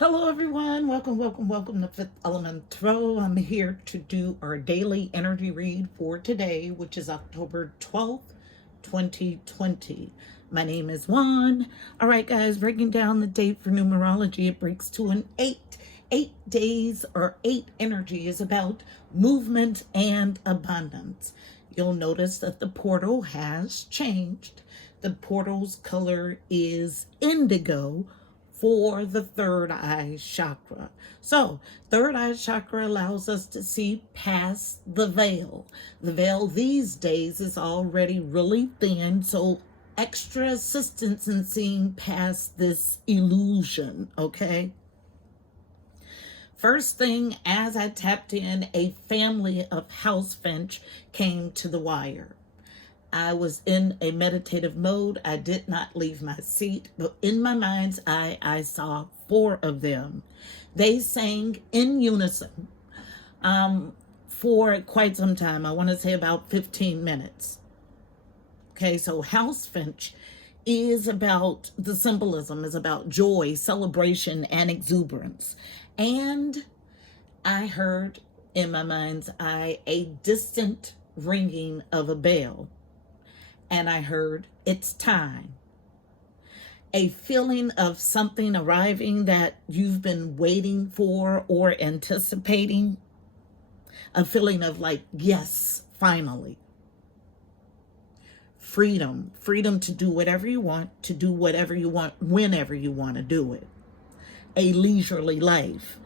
Hello, everyone. Welcome to Fifth Element Tarot. I'm here to do our daily energy read for today, which is October 12th, 2020. My name is Juan. All right, guys, breaking down the date for numerology, it breaks to an 8. 8 days or 8 energy is about movement and abundance. You'll notice that the portal has changed. The portal's color is indigo for the third eye chakra. So, third eye chakra allows us to see past the veil. The veil these days is already really thin, so extra assistance in seeing past this illusion, okay? First thing, as I tapped in, a family of house finch came to the wire. I was in a meditative mode. I did not leave my seat, but in my mind's eye, I saw 4 of them. They sang in unison for quite some time. I want to say about 15 minutes. Okay, so house finch is about, the symbolism is about joy, celebration, and exuberance. And I heard in my mind's eye a distant ringing of a bell. And I heard, it's time. A feeling of something arriving that you've been waiting for or anticipating. A feeling of like, yes, finally. Freedom to do whatever you want, whenever you want to do it. A leisurely life.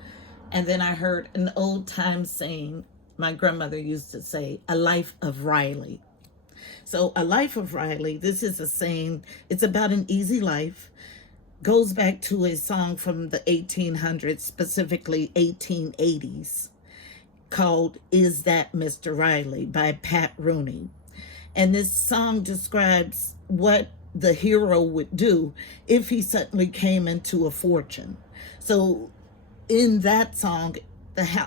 And then I heard an old time saying, my grandmother used to say, a life of Riley. So a life of Riley, this is a saying, it's about an easy life, goes back to a song from the 1800s, specifically 1880s, called Is That Mr. Riley by Pat Rooney. And this song describes what the hero would do if he suddenly came into a fortune. So in that song,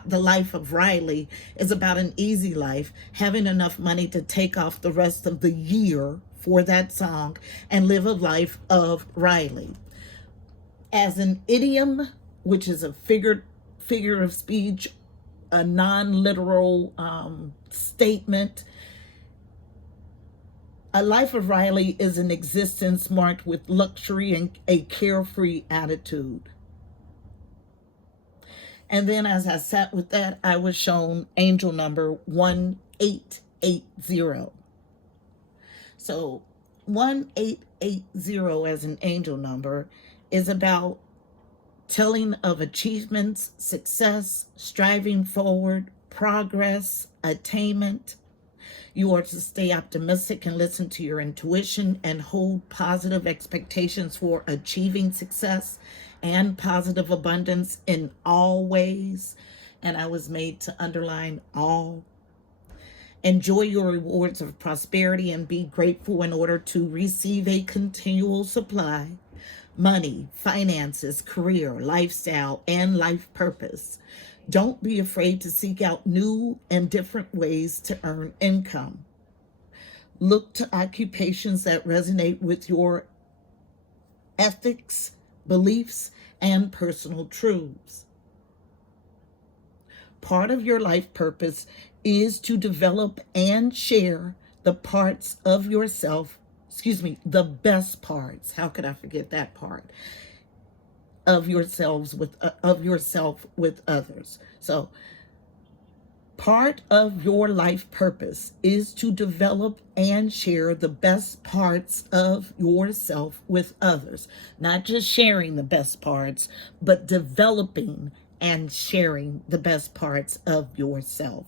the life of Riley is about an easy life, having enough money to take off the rest of the year for that song and live a life of Riley. As an idiom, which is a figure of speech, a non-literal statement, a life of Riley is an existence marked with luxury and a carefree attitude. And then as I sat with that, I was shown angel number 1880. So 1880 as an angel number is about telling of achievements, success, striving forward, progress, attainment. You are to stay optimistic and listen to your intuition and hold positive expectations for achieving success and positive abundance in all ways. And I was made to underline all. Enjoy your rewards of prosperity and be grateful in order to receive a continual supply. Money, finances, career, lifestyle, and life purpose. Don't be afraid to seek out new and different ways to earn income. Look to occupations that resonate with your ethics, beliefs, and personal truths. Part of your life purpose is to develop and share the parts of yourself, the best parts. How could I forget that part? Of yourself with others. So part of your life purpose is to develop and share the best parts of yourself with others. Not just sharing the best parts, but developing and sharing the best parts of yourself.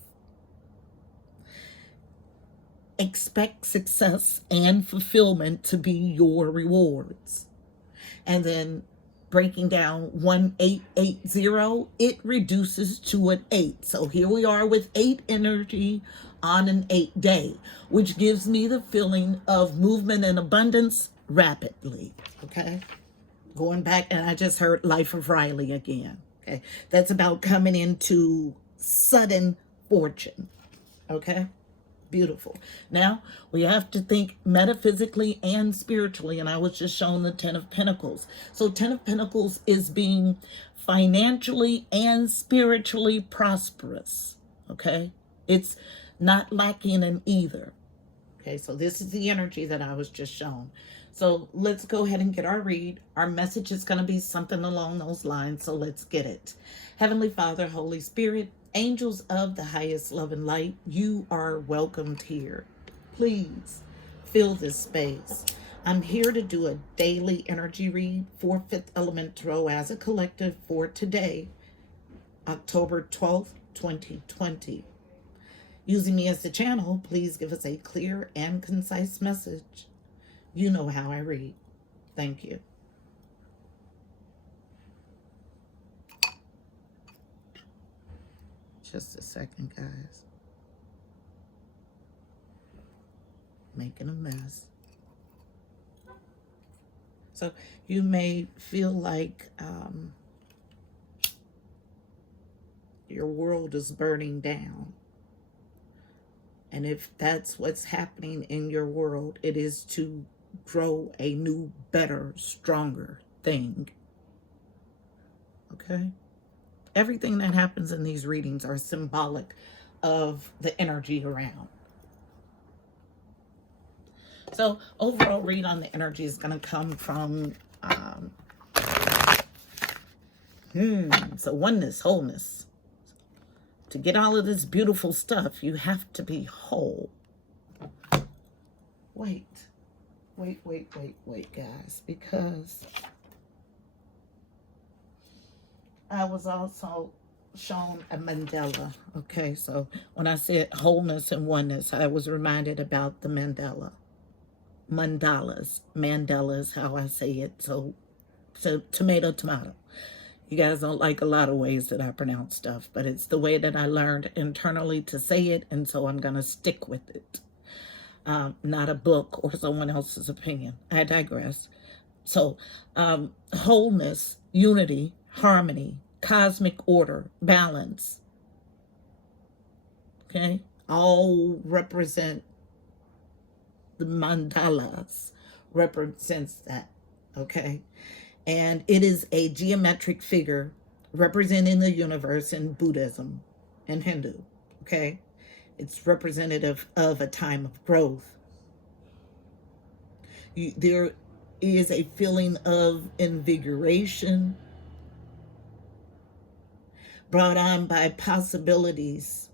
Expect success and fulfillment to be your rewards. And then breaking down 1880, it reduces to an 8. So here we are with 8 energy on an 8 day, which gives me the feeling of movement and abundance rapidly. Okay. Going back, and I just heard Life of Riley again. Okay. That's about coming into sudden fortune. Okay. Beautiful. Now we have to think metaphysically and spiritually. And I was just shown the 10 of Pentacles. So 10 of Pentacles is being financially and spiritually prosperous. Okay. It's not lacking in either. Okay. So this is the energy that I was just shown. So let's go ahead and get our read. Our message is going to be something along those lines. So let's get it. Heavenly Father, Holy Spirit, angels of the highest love and light, you are welcomed here. Please fill this space. I'm here to do a daily energy read for Fifth Element Tarot as a collective for today, October 12th, 2020. Using me as the channel, please give us a clear and concise message. You know how I read. Thank you. Just a second, guys. Making a mess. So you may feel like your world is burning down. And if that's what's happening in your world, it is to grow a new, better, stronger thing. Okay? Everything that happens in these readings are symbolic of the energy around. So overall read on the energy is going to come from so oneness, wholeness. To get all of this beautiful stuff, you have to be whole. Wait, guys, because I was also shown a mandala. Okay, so when I said wholeness and oneness, I was reminded about the mandala. Mandala is how I say it. So tomato. You guys don't like a lot of ways that I pronounce stuff, but it's the way that I learned internally to say it, and so I'm going to stick with it. Not a book or someone else's opinion. I digress. So wholeness, unity, harmony, cosmic order, balance. Okay? All represent the mandalas, represents that. Okay? And it is a geometric figure representing the universe in Buddhism and Hindu. Okay? It's representative of a time of growth. There is a feeling of invigoration brought on by possibilities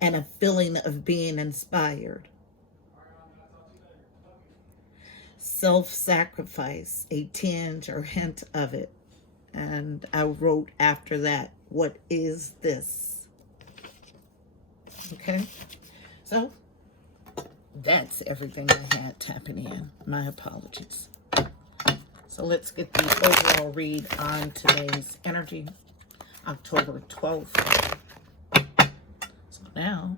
and a feeling of being inspired. Self-sacrifice, a tinge or hint of it. And I wrote after that, what is this? Okay, so that's everything I had tapping in. My apologies. So let's get the overall read on today's energy, October 12th. So now,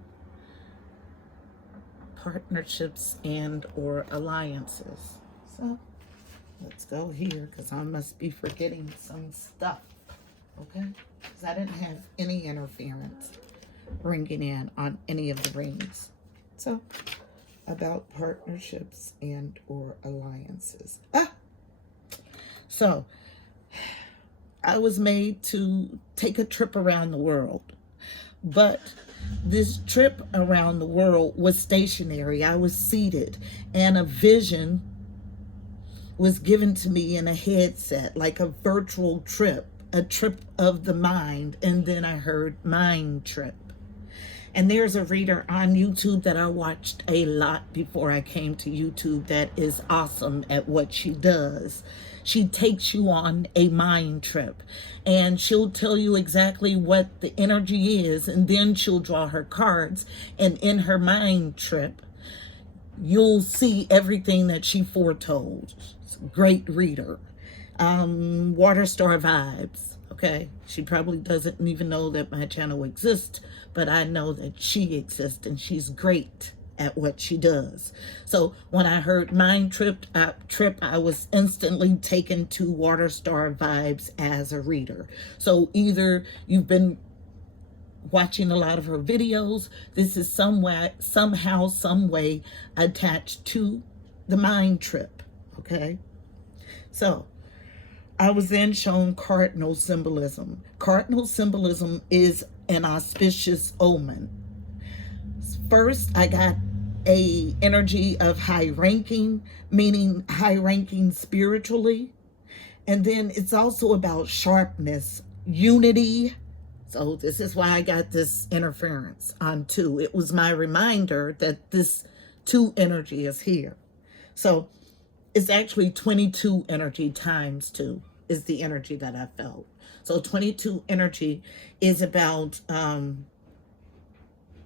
partnerships and or alliances. So let's go here because I must be forgetting some stuff. Okay, because I didn't have any interference ringing in on any of the rings. So about partnerships and or alliances. So I was made to take a trip around the world, but this trip around the world was stationary. I was seated and a vision was given to me in a headset, like a virtual trip, a trip of the mind. And then I heard mind trip. And there's a reader on YouTube that I watched a lot before I came to YouTube that is awesome at what she does. She takes you on a mind trip and she'll tell you exactly what the energy is, and then she'll draw her cards, and in her mind trip you'll see everything that she foretold. Great reader. Water star vibes. Okay, she probably doesn't even know that my channel exists, but I know that she exists and she's great at what she does. So when I heard mind trip, I was instantly taken to water star vibes as a reader. So either you've been watching a lot of her videos. This is somehow, some way attached to the mind trip, okay? So, I was then shown cardinal symbolism. Cardinal symbolism is an auspicious omen. First, I got a energy of high ranking, meaning high ranking spiritually. And then it's also about sharpness, unity. So this is why I got this interference on 2. It was my reminder that this 2 energy is here. So it's actually 22 energy times 2 is the energy that I felt. So 22 energy is about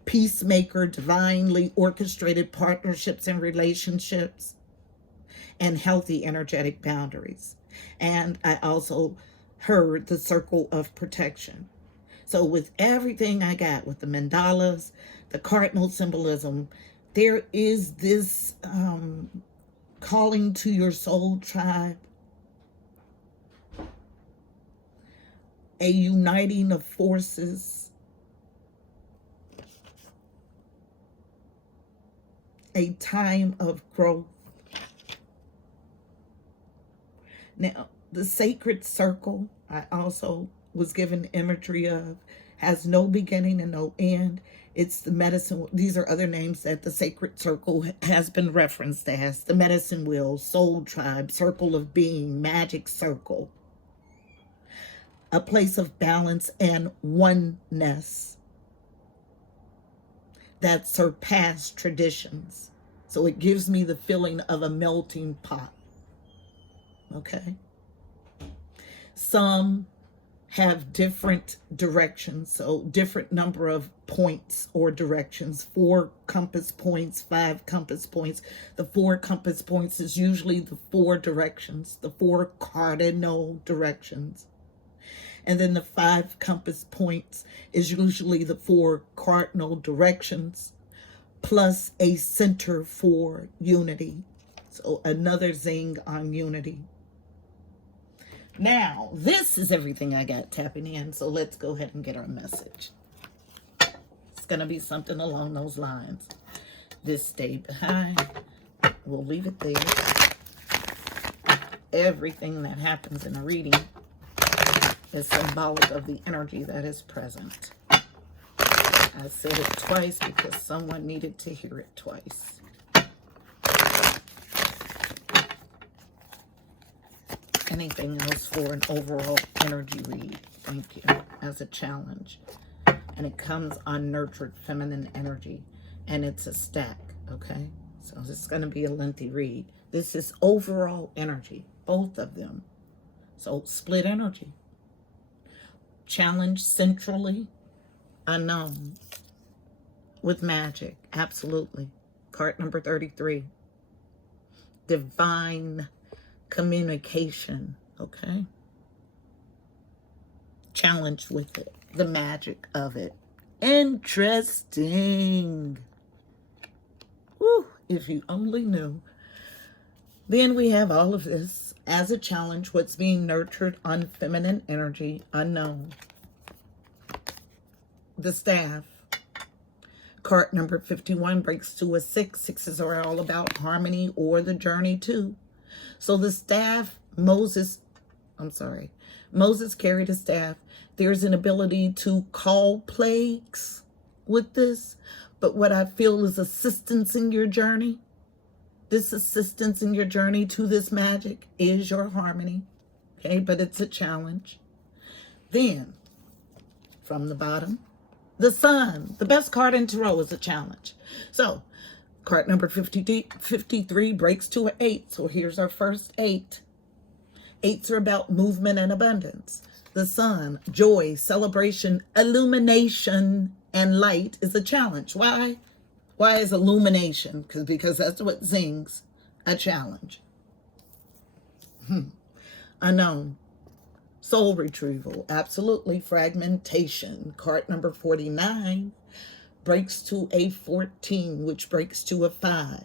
peacemaker, divinely orchestrated partnerships and relationships, and healthy energetic boundaries. And I also heard the circle of protection. So with everything I got, with the mandalas, the cardinal symbolism, there is this calling to your soul tribe, a uniting of forces, a time of growth. Now, the sacred circle, I also was given imagery of, has no beginning and no end. It's the medicine. These are other names that the sacred circle has been referenced as: the medicine wheel, soul tribe, circle of being, magic circle. A place of balance and oneness that surpass traditions. So it gives me the feeling of a melting pot. Okay? Some have different directions, so different number of points or directions. 4 compass points, 5 compass points. The 4 compass points is usually the 4 directions, the 4 cardinal directions. And then the 5 compass points is usually the 4 cardinal directions, plus a center for unity. So another zing on unity. Now, this is everything I got tapping in, so let's go ahead and get our message. It's going to be something along those lines. This stayed behind. We'll leave it there. Everything that happens in a reading is symbolic of the energy that is present. I said it twice because someone needed to hear it twice. Anything else for an overall energy read? Thank you. As a challenge. And it comes on nurtured feminine energy. And it's a stack, okay? So this is going to be a lengthy read. This is overall energy. Both of them. So split energy. Challenge centrally. Unknown. With magic. Absolutely. Card number 33. Divine communication, okay? Challenge with it. The magic of it. Interesting. Woo, if you only knew. Then we have all of this as a challenge. What's being nurtured on feminine energy, unknown. The staff. Card number 51 breaks to a 6. 6s are all about harmony or the journey too. So the staff, Moses carried a staff. There's an ability to call plagues with this, but what I feel is assistance in your journey. This assistance in your journey to this magic is your harmony, okay? But it's a challenge. Then, from the bottom, the sun, the best card in tarot, is a challenge. So, card number 53 breaks to an 8. So here's our first 8. 8s are about movement and abundance. The sun, joy, celebration, illumination, and light is a challenge. Why? Why is illumination? Because that's what zings a challenge. Unknown. Soul retrieval. Absolutely. Fragmentation. Card number 49 breaks to a 14, which breaks to a 5.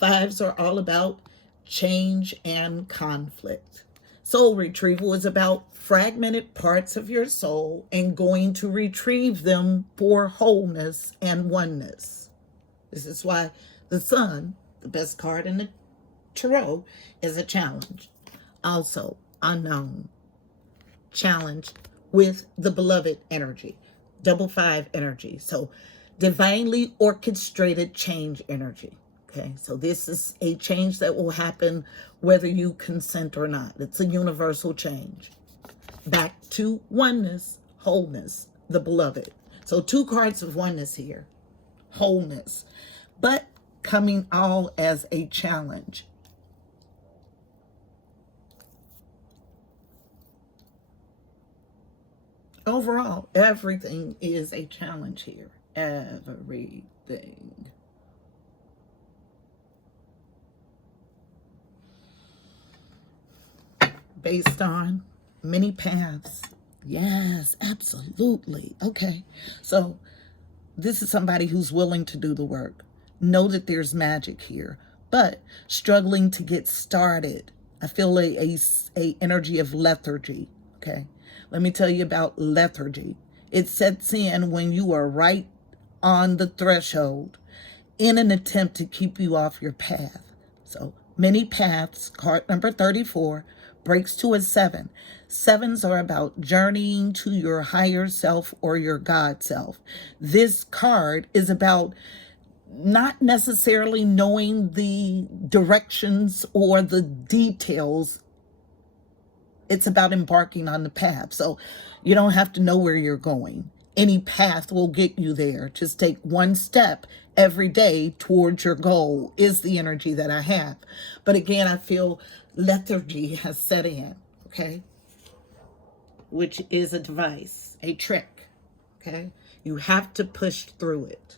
5s are all about change and conflict. Soul retrieval is about fragmented parts of your soul and going to retrieve them for wholeness and oneness. This is why the Sun, the best card in the tarot, is a challenge. Also, unknown. Challenge with the beloved energy. Double 5 energy. So, divinely orchestrated change energy. Okay, so this is a change that will happen whether you consent or not. It's a universal change. Back to oneness, wholeness, the beloved. So 2 cards of oneness here. Wholeness. But coming all as a challenge. Overall, everything is a challenge here. Everything. Based on many paths. Yes, absolutely. Okay. So this is somebody who's willing to do the work. Know that there's magic here, but struggling to get started. I feel a energy of lethargy. Okay. Let me tell you about lethargy. It sets in when you are right on the threshold in an attempt to keep you off your path. So many paths, card number 34, breaks to a 7. 7s are about journeying to your higher self or your God self. This card is about not necessarily knowing the directions or the details. It's about embarking on the path. So you don't have to know where you're going. Any path will get you there. Just take one step every day towards your goal is the energy that I have. But again, I feel lethargy has set in, okay? Which is a device, a trick, okay? You have to push through it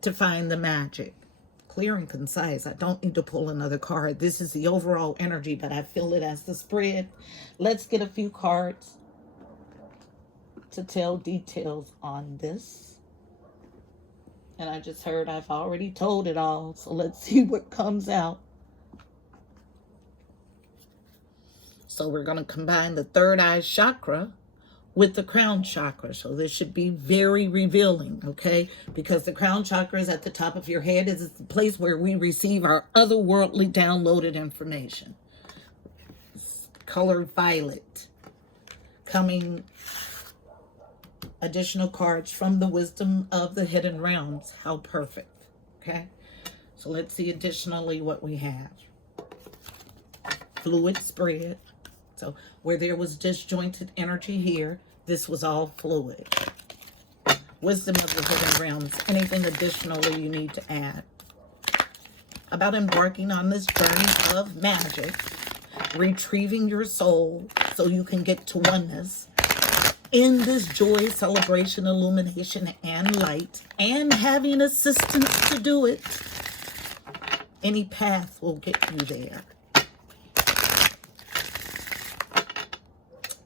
to find the magic. Clear and concise. I don't need to pull another card. This is the overall energy, but I feel it as the spread. Let's get a few cards to tell details on this. And I just heard I've already told it all. So let's see what comes out. So we're going to combine the third eye chakra with the crown chakra. So this should be very revealing, okay? Because the crown chakra is at the top of your head. It's the place where we receive our otherworldly downloaded information. It's color violet. Coming additional cards from the wisdom of the hidden realms. How perfect, okay? So let's see additionally what we have. Fluid spread. So where there was disjointed energy here, this was all fluid. Wisdom of the hidden realms. Anything additionally you need to add? About embarking on this journey of magic, retrieving your soul so you can get to oneness in this joy, celebration, illumination, and light, and having assistance to do it. Any path will get you there.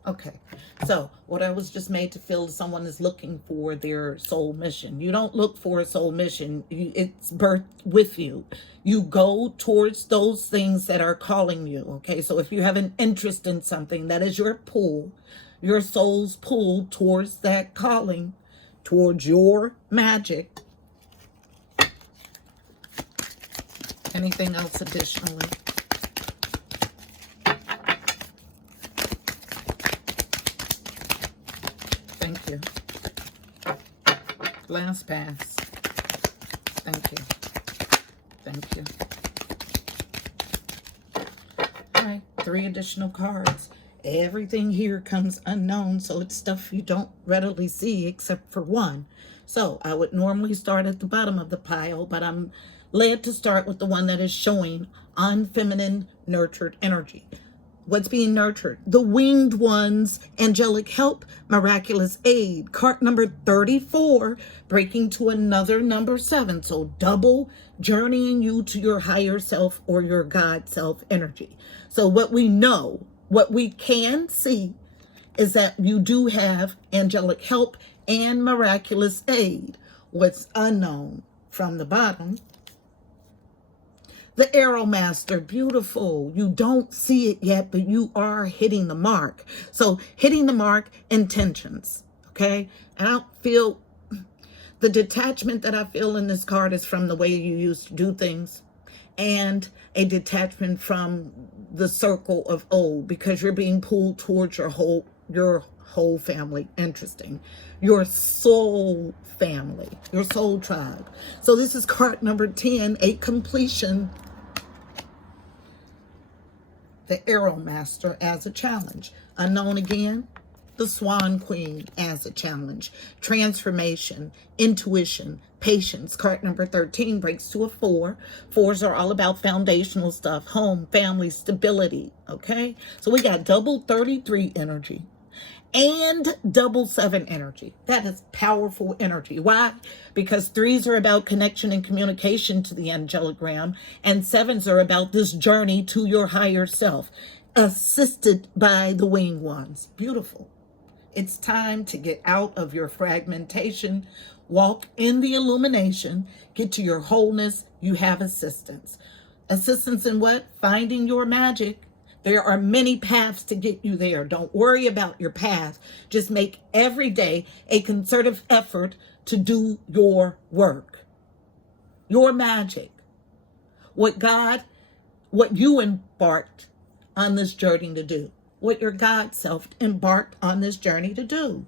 Okay, so what I was just made to feel is someone is looking for their soul mission. You don't look for a soul mission. It's birthed with you. You go towards those things that are calling you, okay? So if you have an interest in something, that is your pull, your soul's pull towards that calling, towards your magic. Anything else additionally? Thank you. Last pass. Thank you. Thank you. All right, 3 additional cards. Everything here comes unknown, so it's stuff you don't readily see except for one. So I would normally start at the bottom of the pile, but I'm led to start with the one that is showing unfeminine nurtured energy. What's being nurtured? The winged ones, angelic help, miraculous aid. Card number 34, breaking to another number 7. So double journeying you to your higher self or your God self energy. So what we know, what we can see is that you do have angelic help and miraculous aid. What's unknown from the bottom, The Arrow Master, beautiful. You don't see it yet, but you are hitting the mark. So hitting the mark, intentions, okay? And I don't feel, the detachment that I feel in this card is from the way you used to do things, and a detachment from the circle of old, because you're being pulled towards your whole family. Interesting. Your soul family, your soul tribe. So this is card number 10, a completion. The Arrow Master as a challenge. Unknown again. The Swan Queen as a challenge. Transformation, intuition, patience. Card number 13 breaks to a 4. 4s are all about foundational stuff. Home, family, stability. Okay? So we got double 33 energy and double 7 energy. That is powerful energy. Why? Because 3s are about connection and communication to the angelic realm, and 7s are about this journey to your higher self, assisted by the winged ones. Beautiful. It's time to get out of your fragmentation, walk in the illumination, get to your wholeness. You have assistance. Assistance in what? Finding your magic. There are many paths to get you there. Don't worry about your path. Just make every day a concerted effort to do your work, your magic, what you embarked on this journey to do, what your God self embarked on this journey to do.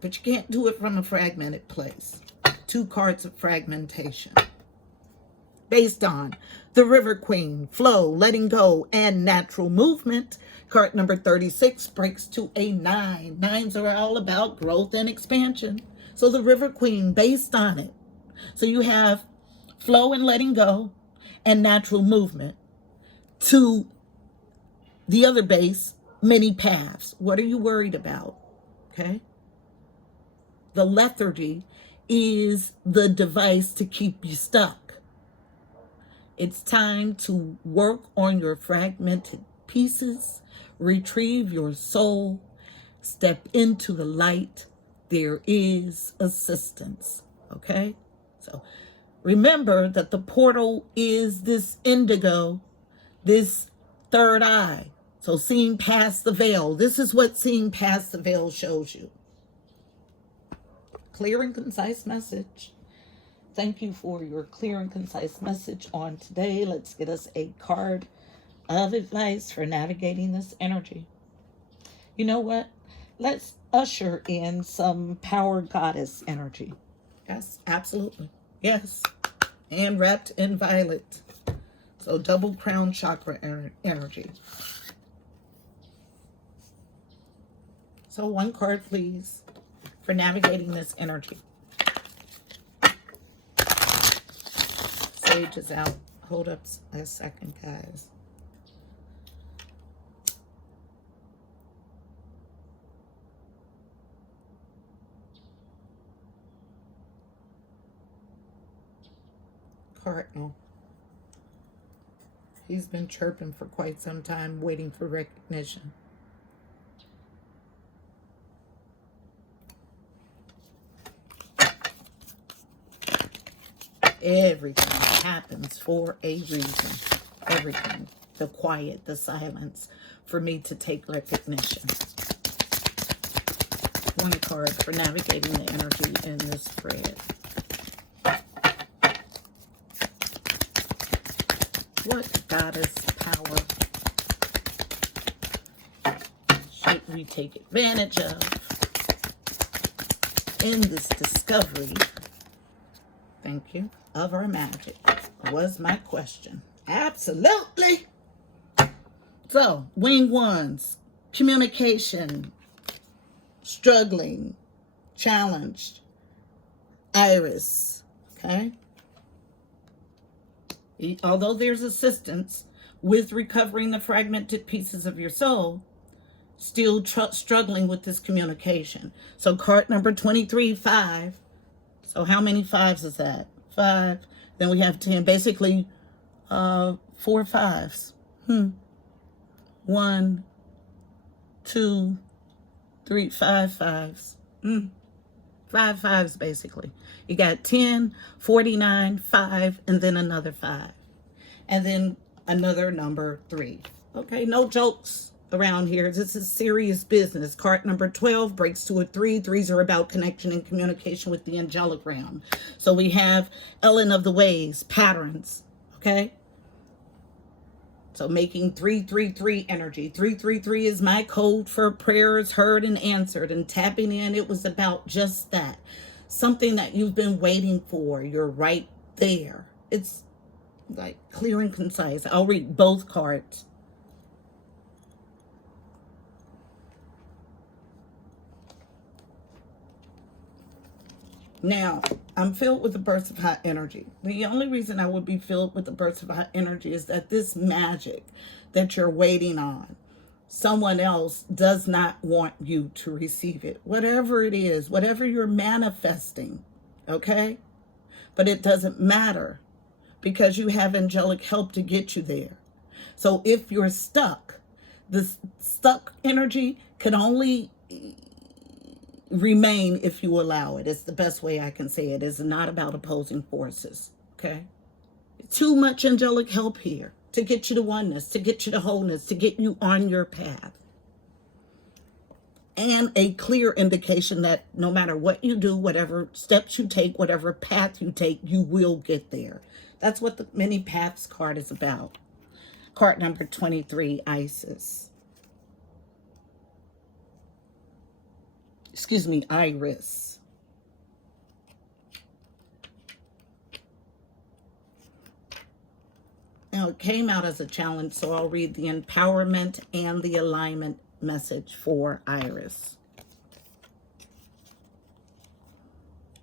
But you can't do it from a fragmented place. 2 cards of fragmentation. Based on the River Queen, flow, letting go, and natural movement. Card number 36 breaks to a 9. 9s are all about growth and expansion. So the River Queen, based on it. So you have flow and letting go and natural movement. To the other base, many paths. What are you worried about? Okay. The lethargy is the device to keep you stuck. It's time to work on your fragmented pieces, retrieve your soul, step into the light. There is assistance, okay? So remember that the portal is this indigo, this third eye. So seeing past the veil. This is what seeing past the veil shows you. Clear and concise message. Thank you for your clear and concise message on today. Let's get us a card of advice for navigating this energy. You know what? Let's usher in some power goddess energy. Yes, absolutely. Yes. And wrapped in violet. So double crown chakra energy. So 1 card, please, for navigating this energy. Sage is out. Hold up a second, guys. Cardinal. He's been chirping for quite some time, waiting for recognition. Everything happens for a reason. Everything. The quiet, the silence, for me to take recognition. 1 card for navigating the energy in this spread. What goddess power should we take advantage of in this discovery? Thank you. Of our magic was my question. Absolutely. So, wing ones, communication, struggling, challenged, Iris, okay? Although there's assistance with recovering the fragmented pieces of your soul, still struggling with this communication. So card number 23, 5. So how many 5s is that? 5. Then we have 10. Basically, 4 5s. 1, 2, 3, 5 5s. 5 5s, basically. You got 10, 49, 5, and then another 5. and then another number 3. Okay, no jokes around here. This is serious business. Card number 12 breaks to a 3. 3s are about connection and communication with the angelic realm. So we have Ellen of the Ways, patterns. Okay, so making 333 energy. 333 is my code for prayers heard and answered, and tapping in. It was about just that. Something that you've been waiting for. You're right there. It's like clear and concise. I'll read both cards. Now, I'm filled with the bursts of hot energy. The only reason I would be filled with the bursts of hot energy is that this magic that you're waiting on, someone else does not want you to receive it. Whatever it is, whatever you're manifesting, okay? But it doesn't matter because you have angelic help to get you there. So if you're stuck, the stuck energy can only remain if you allow it. It's the best way I can say it. It's not about opposing forces, okay? Too much angelic help here to get you to oneness, to get you to wholeness, to get you on your path. And a clear indication that no matter what you do, whatever steps you take, whatever path you take, you will get there. That's what the Many Paths card is about. Card number 23, Isis. Excuse me, Iris. Now, it came out as a challenge, so I'll read the empowerment and the alignment message for Iris.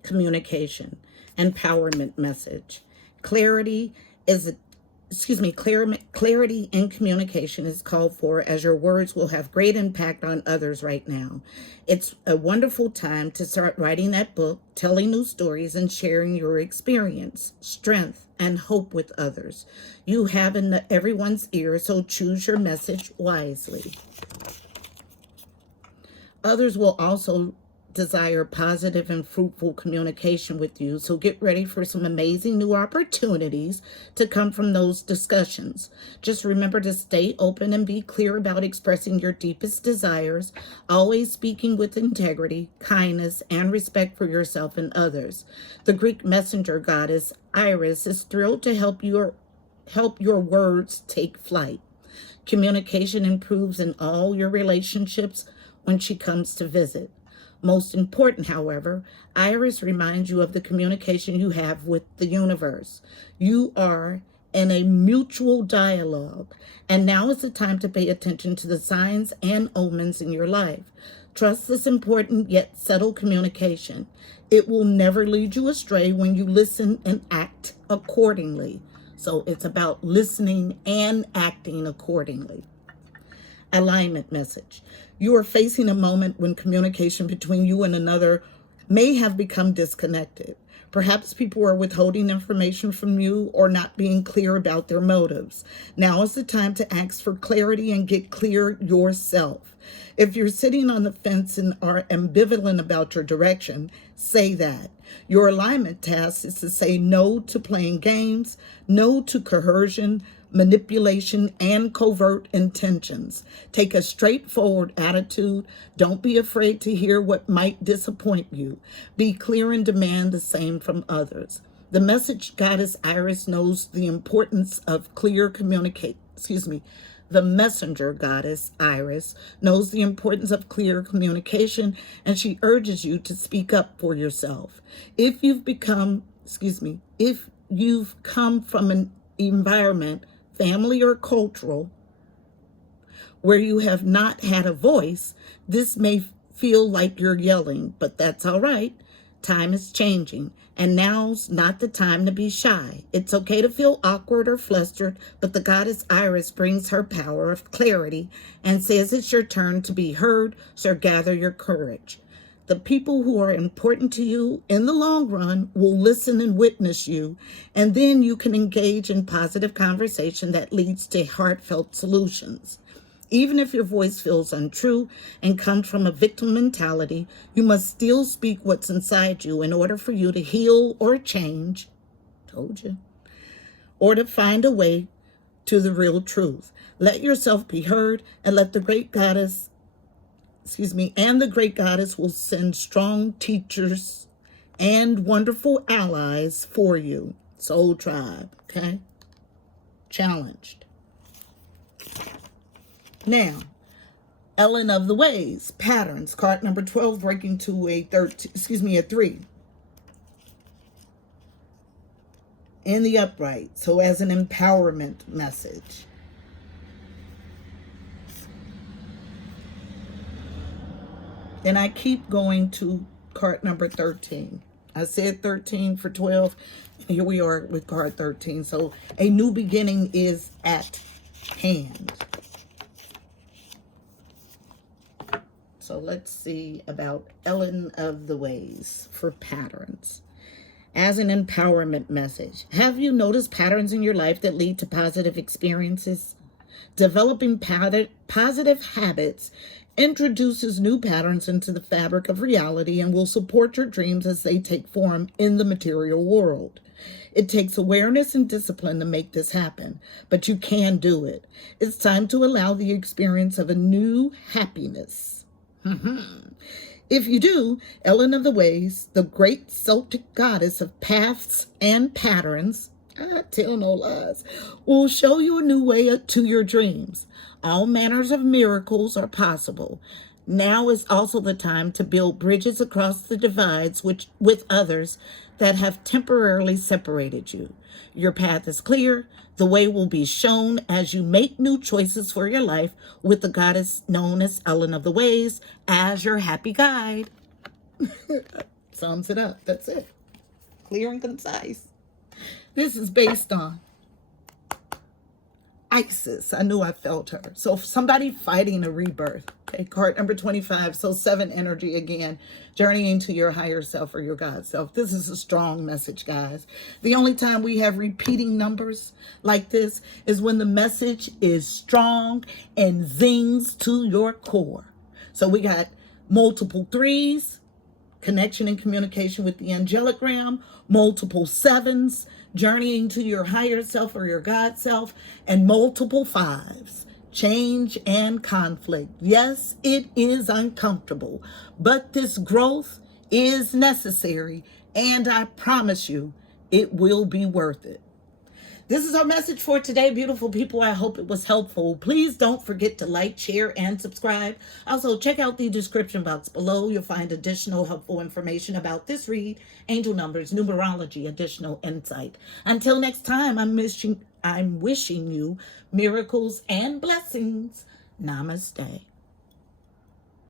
Communication, empowerment message. Clarity and communication is called for, as your words will have great impact on others right now. It's a wonderful time to start writing that book, telling new stories, and sharing your experience, strength, and hope with others. You have everyone's ear, so choose your message wisely. Others will also desire positive and fruitful communication with you, so get ready for some amazing new opportunities to come from those discussions. Just remember to stay open and be clear about expressing your deepest desires, always speaking with integrity, kindness, and respect for yourself and others. The Greek messenger goddess Iris is thrilled to help your words take flight. Communication improves in all your relationships when she comes to visit. Most important, however, Iris reminds you of the communication you have with the universe. You are in a mutual dialogue, and now is the time to pay attention to the signs and omens in your life. Trust this important yet subtle communication. It will never lead you astray when you listen and act accordingly. So it's about listening and acting accordingly. Alignment message. You are facing a moment when communication between you and another may have become disconnected. Perhaps people are withholding information from you or not being clear about their motives. Now is the time to ask for clarity and get clear yourself. If you're sitting on the fence and are ambivalent about your direction, say that. Your alignment task is to say no to playing games, no to coercion, manipulation, and covert intentions. Take a straightforward attitude. Don't be afraid to hear what might disappoint you. Be clear and demand the same from others. The message goddess Iris knows the importance of clear communication. The messenger goddess Iris knows the importance of clear communication, and she urges you to speak up for yourself. If you've come from an environment, family or cultural, where you have not had a voice, this may feel like you're yelling, but that's all right. Time is changing, and now's not the time to be shy. It's okay to feel awkward or flustered, but the goddess Iris brings her power of clarity and says it's your turn to be heard, so gather your courage. The people who are important to you in the long run will listen and witness you, and then you can engage in positive conversation that leads to heartfelt solutions. Even if your voice feels untrue and comes from a victim mentality, you must still speak what's inside you in order for you to heal or change, or to find a way to the real truth. Let yourself be heard, and let the great goddess, and the great goddess will send strong teachers and wonderful allies for you. Soul tribe, okay? Challenged. Now, Ellen of the Ways, patterns, card number 12, breaking to a 3. In the upright, so as an empowerment message. And I keep going to card number 13. I said 13 for 12. Here we are with card 13. So a new beginning is at hand. So let's see about Ellen of the Ways for patterns. As an empowerment message. Have you noticed patterns in your life that lead to positive experiences? Developing positive habits introduces new patterns into the fabric of reality and will support your dreams as they take form in the material world. It takes awareness and discipline to make this happen, but you can do it. It's time to allow the experience of a new happiness. If you do, Ellen of the Ways, the great Celtic goddess of paths and patterns, I tell no lies, will show you a new way to your dreams. All manners of miracles are possible. Now is also the time to build bridges across the divides with others that have temporarily separated you. Your path is clear. The way will be shown as you make new choices for your life with the goddess known as Ellen of the Ways as your happy guide. Sums it up. That's it. Clear and concise. This is based on Isis. I knew I felt her. So somebody fighting a rebirth. Okay, card number 25. So 7 energy again. Journeying to your higher self or your God self. This is a strong message, guys. The only time we have repeating numbers like this is when the message is strong and zings to your core. So we got multiple 3s, connection and communication with the angelic realm, multiple 7s, journeying to your higher self or your God self, and multiple 5s, change and conflict. Yes, it is uncomfortable, but this growth is necessary, and I promise you, it will be worth it. This is our message for today, beautiful people. I hope it was helpful. Please don't forget to like, share, and subscribe. Also, check out the description box below. You'll find additional helpful information about this read, angel numbers, numerology, additional insight. Until next time, I'm wishing you miracles and blessings. Namaste.